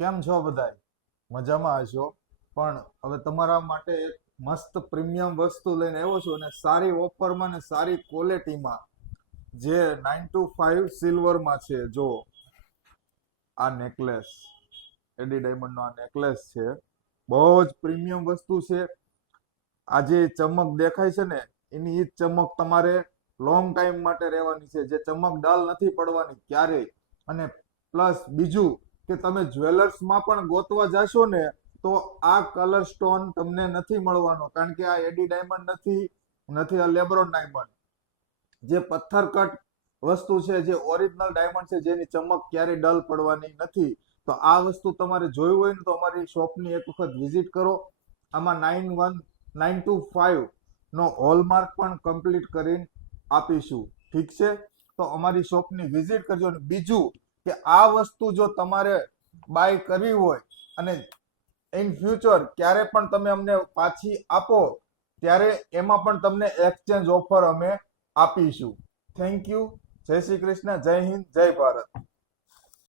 કેમ છો બધાય? મજામાં હશો. પણ હવે તમારા માટે એક મસ્ત પ્રીમિયમ વસ્તુ લઈને આવ્યો છું અને સારી ઓફરમાં ને સારી ક્વોલિટીમાં જે 9 to 5 સિલ્વરમાં છે. જો આ નેકલેસ, એડી ડાયમંડનો આ નેકલેસ છે. બહુ જ પ્રીમિયમ વસ્તુ છે. આ જે ચમક દેખાય છે ને, એની ઈ જ ચમક તમારે લોંગ ટાઈમ માટે રહેવાની છે. જે ચમક ડલ નથી પડવાની ક્યારેય. અને પ્લસ બીજું કે તમે જ્વેલર્સમાં પણ ગોતવા જાશો ને તો આ કલર સ્ટોન તમને નથી મળવાનો, કારણ કે આ એડી ડાયમંડ નથી આ લેબ્રોન ડાયમંડ. જે પથ્થર કટ વસ્તુ છે, જે ઓરિજિનલ ડાયમંડ છે, જેની ચમક ક્યારેય ડલ પડવાની નથી. તો આ વસ્તુ તમારે જોયું હોય ને તો અમારી શોપની એક વખત વિઝિટ કરો. આમાં 9 to 5 નો હોલમાર્ક પણ કમ્પ્લીટ કરીને આપીશું. ઠીક છે, તો અમારી શોપની વિઝિટ કરજો. અને બીજું કે આ વસ્તુ જો તમારે બાય કરવી હોય અને ઇન ફ્યુચર ક્યારે પણ તમે અમને પાછી આપો, ત્યારે એમાં પણ તમને એક્સચેન્જ ઓફર અમે આપીશું. Thank you. જય શ્રી કૃષ્ણ, જય હિન્દ, જય ભારત.